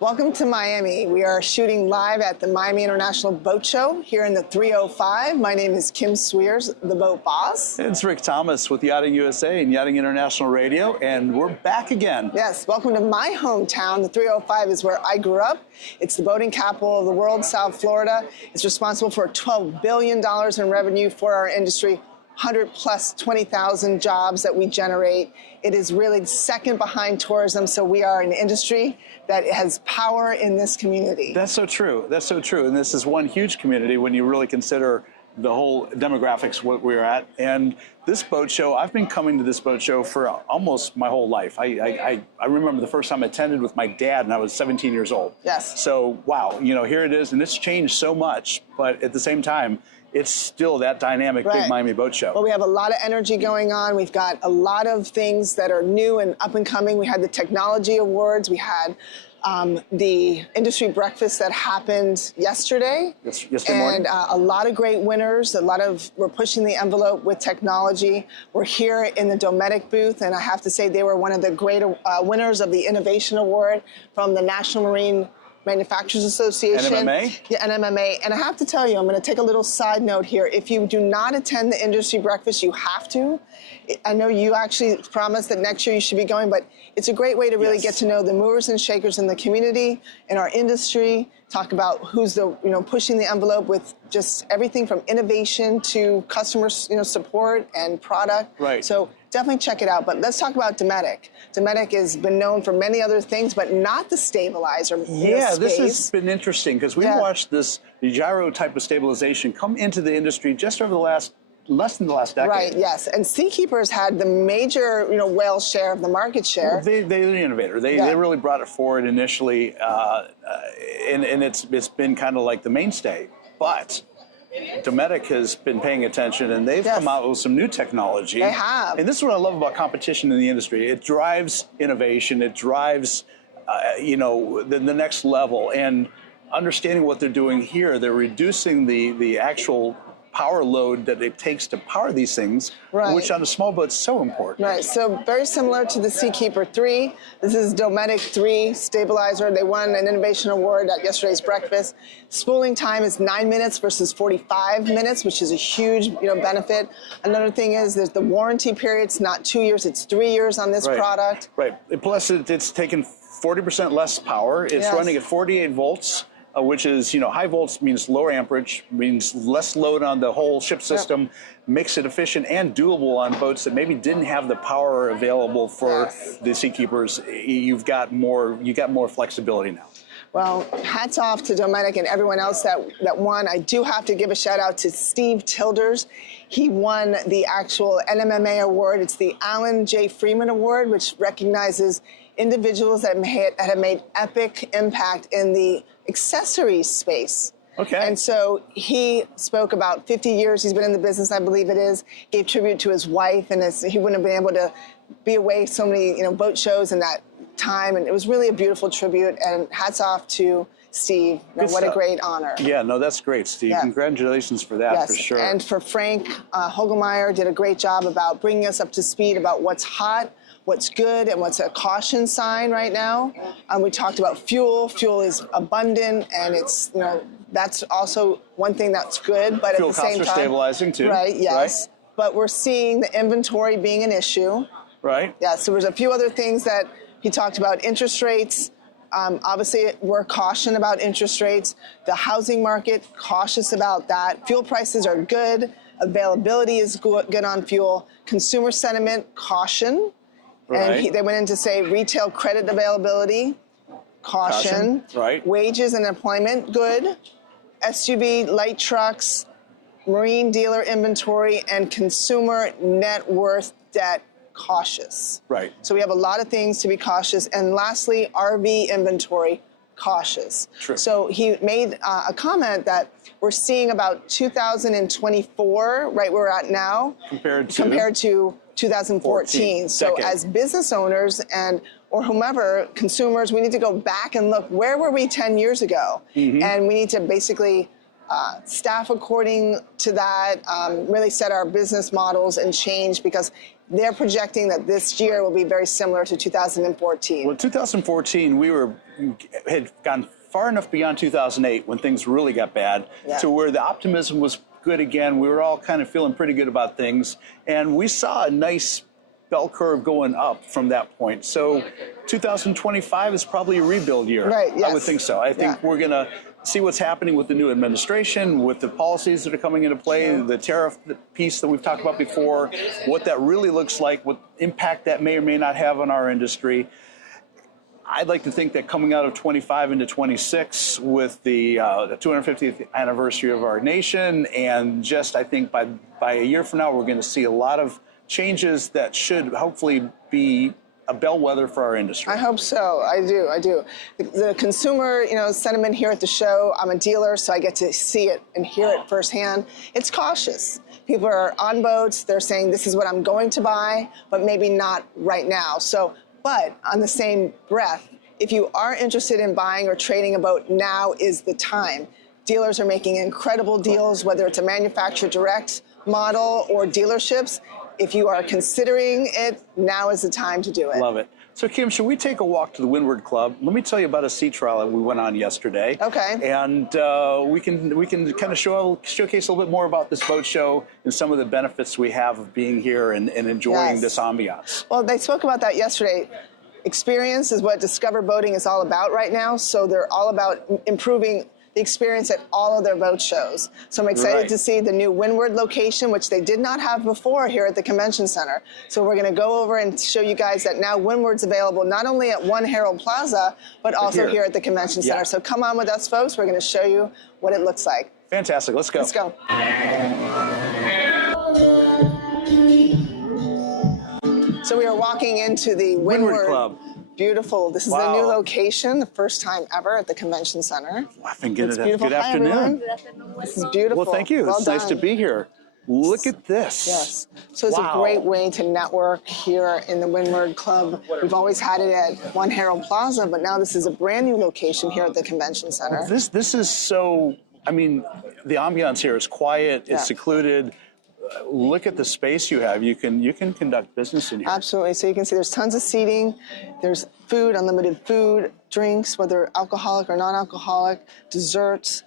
Welcome to Miami. We are shooting live at the Miami International Boat Show here in the 305. My name is Kim Sweers, the boat boss. It's Rick Thomas with Yachting USA and Yachting International Radio, and we're back again. Yes, welcome to my hometown. The 305 is where I grew up. It's the boating capital of the world, South Florida. It's responsible for $12 billion in revenue for our industry. 100 plus 20,000 jobs that we generate. It is really second behind tourism, so we are an industry that has power in this community. That's so true. That's so true. And this is one huge community when you really consider the whole demographics what we're at. And this boat show, I've been coming to this boat show for almost my whole life. I remember the first time I attended with my dad, and I was 17 years old. Yes. So, wow, you know, here it is, and it's changed so much, but at the same time, it's still that dynamic Big Miami Boat Show. Well, we have a lot of energy going on. We've got a lot of things that are new and up and coming. We had the Technology Awards. We had the industry breakfast that happened yesterday. Yesterday morning. And a lot of great winners. We're pushing the envelope with technology. We're here in the Dometic booth, and I have to say they were one of the great winners of the Innovation Award from the National Marine Manufacturers Association. NMMA? Yeah, NMMA. And I have to tell you, I'm going to take a little side note here. If you do not attend the industry breakfast, you have to. I know you actually promised that next year you should be going, but it's a great way to really get to know the movers and shakers in the community, in our industry, talk about who's pushing the envelope with just everything from innovation to customer support and product. Right. So definitely check it out. But let's talk about Dometic. Dometic has been known for many other things, but not the stabilizer. Yeah, this has been interesting because we watched the gyro type of stabilization come into the industry just over the less than the last decade. Right, yes. And Seakeepers had the major, whale share of the market share. Well, they're the innovator. They really brought it forward initially, and it's been kind of like the mainstay. But Dometic has been paying attention, and they've come out with some new technology. They have. And this is what I love about competition in the industry. It drives innovation. It drives, the next level. And understanding what they're doing here, they're reducing the actual power load that it takes to power these things, which on a small boat is so important. Right, so very similar to the Seakeeper 3. This is Dometic 3 stabilizer. They won an innovation award at yesterday's breakfast. Spooling time is 9 minutes versus 45 minutes, which is a huge benefit. Another thing is there's the warranty period. It's not 2 years, it's 3 years on this product. Right, plus it's taken 40% less power. It's running at 48 volts. Which is, high volts means lower amperage, means less load on the whole ship system, makes it efficient and doable on boats that maybe didn't have the power available for the Seakeepers. You got more flexibility now. Well, hats off to Dometic and everyone else that won. I do have to give a shout out to Steve Tilders. He won the actual NMMA award. It's the Alan J. Freeman Award, which recognizes individuals that have made epic impact in the accessories space. Okay. And so he spoke about 50 years he's been in the business, I believe it is, gave tribute to his wife, and he wouldn't have been able to be away so many boat shows in that time, and it was really a beautiful tribute, and hats off to Steve. What a great honor. Yeah, no, that's great, Steve. Yeah. Congratulations for that, for sure. And for Frank Hogelmeyer, did a great job about bringing us up to speed about what's hot, what's good, and what's a caution sign right now. We talked about fuel. Fuel is abundant, and it's, that's also one thing that's good, but fuel at the same time. Fuel costs are stabilizing too. Right, yes. Right? But we're seeing the inventory being an issue. Right. Yeah, so there's a few other things that he talked about. Interest rates. Obviously, we're caution about interest rates. The housing market, cautious about that. Fuel prices are good. Availability is good on fuel. Consumer sentiment, caution. Right. And they went in to say retail credit availability, caution. Right. Wages and employment, good. SUV, light trucks, marine dealer inventory, and consumer net worth debt, cautious. Right. So we have a lot of things to be cautious. And lastly, RV inventory, cautious. True. So he made a comment that we're seeing about 2024, right where we're at now, compared to 2014. So as business owners or whomever, consumers, we need to go back and look, where were we 10 years ago? And we need to basically staff according to that, really set our business models and change, because they're projecting that this year will be very similar to 2014. Well, 2014, we had gone far enough beyond 2008 when things really got bad to where the optimism was good again. We were all kind of feeling pretty good about things. And we saw a nice bell curve going up from that point. So 2025 is probably a rebuild year. Right, yes. I would think so. I think we're going to see what's happening with the new administration, with the policies that are coming into play, the tariff piece that we've talked about before, what that really looks like, what impact that may or may not have on our industry. I'd like to think that coming out of 25 into 26 with the 250th anniversary of our nation, and just I think by a year from now, we're going to see a lot of changes that should hopefully be a bellwether for our industry. I hope so. I do. The consumer, sentiment here at the show, I'm a dealer, so I get to see it and hear it firsthand. It's cautious. People are on boats. They're saying, this is what I'm going to buy, but maybe not right now. But on the same breath, if you are interested in buying or trading a boat, now is the time. Dealers are making incredible deals, whether it's a manufacturer direct model or dealerships. If you are considering it, now is the time to do it. Love it. So, Kim, should we take a walk to the Windward Club? Let me tell you about a sea trial that we went on yesterday. Okay. And we can kind of showcase a little bit more about this boat show and some of the benefits we have of being here and enjoying this ambiance. Well, they spoke about that yesterday. Experience is what Discover Boating is all about right now. So they're all about improving the experience at all of their boat shows. So I'm excited to see the new Windward location, which they did not have before here at the Convention Center. So we're going to go over and show you guys that now Windward's available not only at One Herald Plaza, but also here at the Convention Center. So come on with us, folks. We're going to show you what it looks like. Fantastic. Let's go. Let's go. So we are walking into the Windward Club. Beautiful. This is the new location, the first time ever at the Convention Center. Good afternoon. This is beautiful. Well, thank you. It's nice to be here. Look at this. Yes. So it's a great way to network here in the Windward Club. We've always had it at One Herald Plaza, but now this is a brand new location here at the Convention Center. This is so, I mean, the ambiance here is quiet, it's secluded. Look at the space you have. You can conduct business in here. Absolutely. So you can see there's tons of seating. There's food, unlimited food, drinks, whether alcoholic or non-alcoholic, desserts.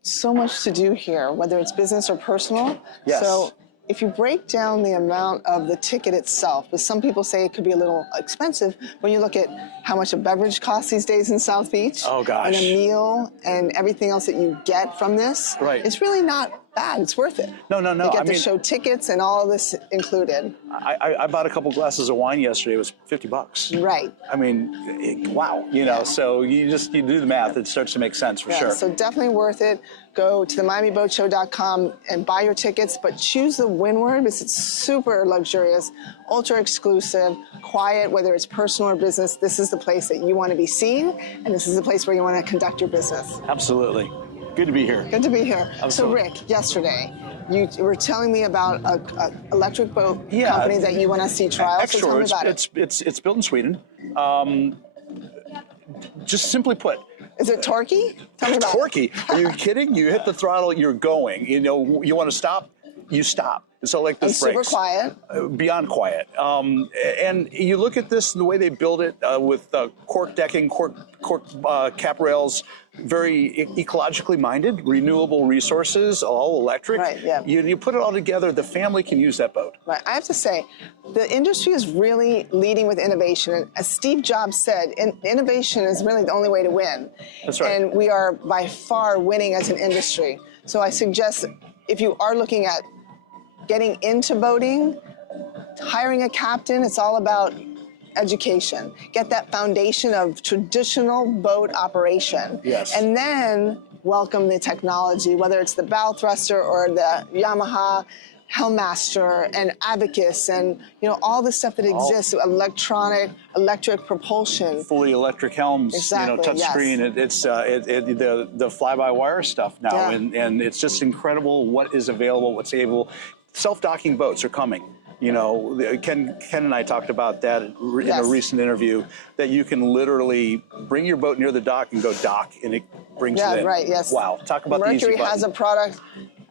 So much to do here, whether it's business or personal. Yes. So if you break down the amount of the ticket itself, because some people say it could be a little expensive, when you look at how much a beverage costs these days in South Beach, and a meal and everything else that you get from this, it's really not bad. It's worth it. No. You get the show tickets and all of this included. I bought a couple glasses of wine yesterday. It was $50. Right. I mean, wow. So you do the math. It starts to make sense for sure. So definitely worth it. Go to the MiamiBoatShow.com and buy your tickets, but choose the Windward because it's super luxurious, ultra exclusive, quiet, whether it's personal or business. This is the place that you want to be seen, and this is the place where you want to conduct your business. Absolutely. Good to be here. Good to be here. Absolutely. So, Rick, yesterday, you were telling me about an electric boat company that you want to see trial. So tell me about it. It's built in Sweden. Just simply put. Is it torquey? Tell me about Torquey? Are you kidding? You hit the throttle, you're going. You want to stop, you stop. So like this super quiet. Beyond quiet. And you look at this, the way they build it with cork decking, cork cap rails, very ecologically minded, renewable resources, all electric. Right, yeah. You put it all together, the family can use that boat. Right. I have to say, the industry is really leading with innovation. And as Steve Jobs said, innovation is really the only way to win. That's right. And we are by far winning as an industry. So I suggest if you are looking at getting into boating, hiring a captain, it's all about education. Get that foundation of traditional boat operation. Yes. And then welcome the technology, whether it's the bow thruster or the Yamaha Helmmaster and Abacus and all the stuff that exists, electric propulsion. Fully electric helms, Exactly, touchscreen. It's the fly-by-wire stuff now, and it's just incredible what is available, what's able. Self-docking boats are coming. Ken and I talked about that in a recent interview, that you can literally bring your boat near the dock and go dock, and it brings it in. Right, yes. Wow, talk about the easy Mercury button. has a product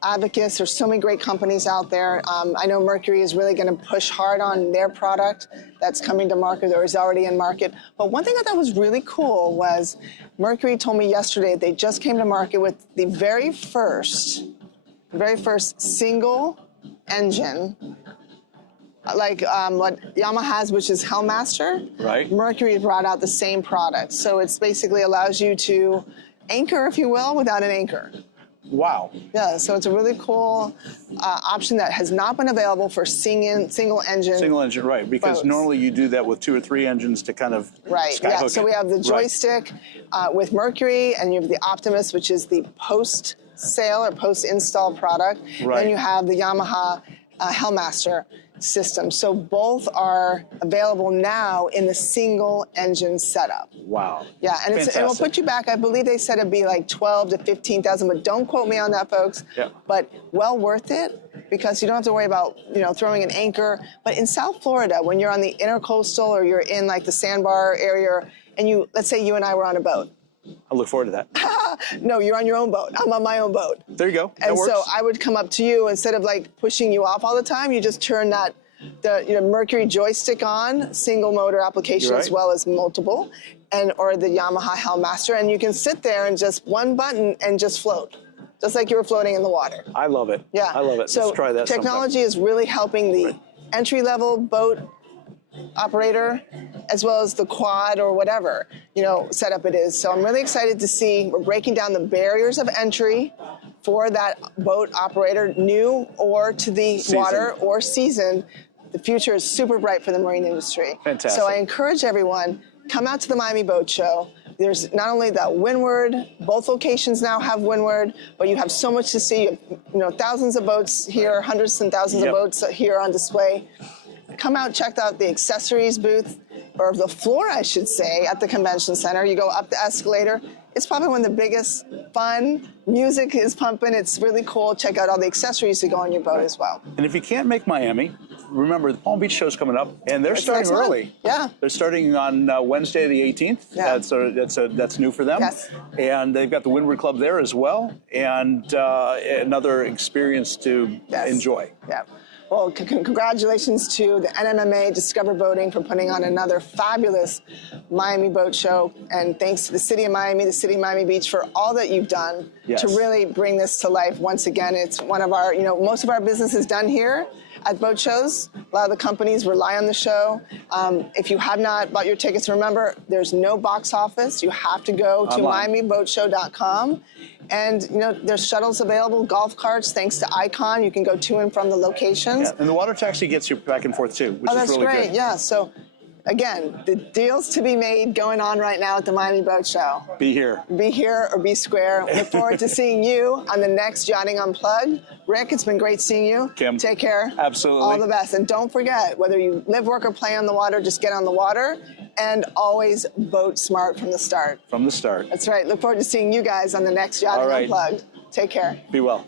advocates. There's so many great companies out there. I know Mercury is really going to push hard on their product that's coming to market or is already in market. But one thing I thought was really cool was Mercury told me yesterday they just came to market with the very first single engine, like what Yamaha has, which is Hellmaster. Right. Mercury brought out the same product. So it's basically allows you to anchor, if you will, without an anchor. Wow. Yeah, so it's a really cool option that has not been available for single engine. Single engine, right? Because boats. normally you do that with 2 or 3 engines to kind of Right. Yeah. skyhook So it. we have the joystick with Mercury, and you have the Optimus, which is the post-sale or post-install product. Right. Then you have the Yamaha Hellmaster system. So both are available now in the single engine setup. Wow. Yeah, and it will Fantastic. put you back. I believe they said it'd be like 12 to 15,000, but don't quote me on that, folks. Yeah. But well worth it because you don't have to worry about throwing an anchor. But in South Florida, when you're on the intercoastal or you're in like the sandbar area, and let's say you and I were on a boat. I look forward to that. No, you're on your own boat. I'm on my own boat. There you go. That And works. so I would come up to you instead of like pushing you off all the time. You just turn the Mercury joystick on, single motor application You're as right. well as multiple, or the Yamaha Hellmaster, and you can sit there and just one button and just float, just like you were floating in the water. I love it. Yeah, I love it. So Let's try that technology is really helping the entry-level boat operator as well as the quad or whatever setup it is. So I'm really excited to see we're breaking down the barriers of entry for that boat operator, new or to the water or seasoned. The future is super bright for the marine industry. Fantastic. So I encourage everyone, come out to the Miami Boat Show. There's not only that Windward, both locations now have Windward, but you have so much to see. You have, thousands of boats here, hundreds and thousands of boats here on display. Come out, check out the accessories booth, or the floor, I should say, at the convention center. You go up the escalator. It's probably one of the biggest fun. Music is pumping. It's really cool. Check out all the accessories to go on your boat as well. And if you can't make Miami, remember the Palm Beach show's coming up, and they're It's starting next month. early. Yeah. They're starting on Wednesday the 18th. Yeah. That's new for them. Yes. And they've got the Windward Club there as well, and another experience to enjoy. Yeah. Well, congratulations to the NMMA Discover Boating for putting on another fabulous Miami Boat Show. And thanks to the City of Miami, the City of Miami Beach for all that you've done to really bring this to life. Once again, it's one of our, most of our business is done here at boat shows. A lot of the companies rely on the show. If you have not bought your tickets, remember, there's no box office. You have to go to MiamiBoatShow.com. And, there's shuttles available, golf carts, thanks to Icon. You can go to and from the locations. Yeah. And the water taxi gets you back and forth, too, which is that's really great. good. Yeah, so, again, the deals to be made going on right now at the Miami Boat Show. Be here. Be here or be square. Look forward to seeing you on the next Yachting Unplugged. Rick, it's been great seeing you. Kim. Take care. Absolutely. All the best. And don't forget, whether you live, work, or play on the water, just get on the water and always boat smart from the start. From the start. That's right. Look forward to seeing you guys on the next Yachting All right. Unplugged. Take care. Be well.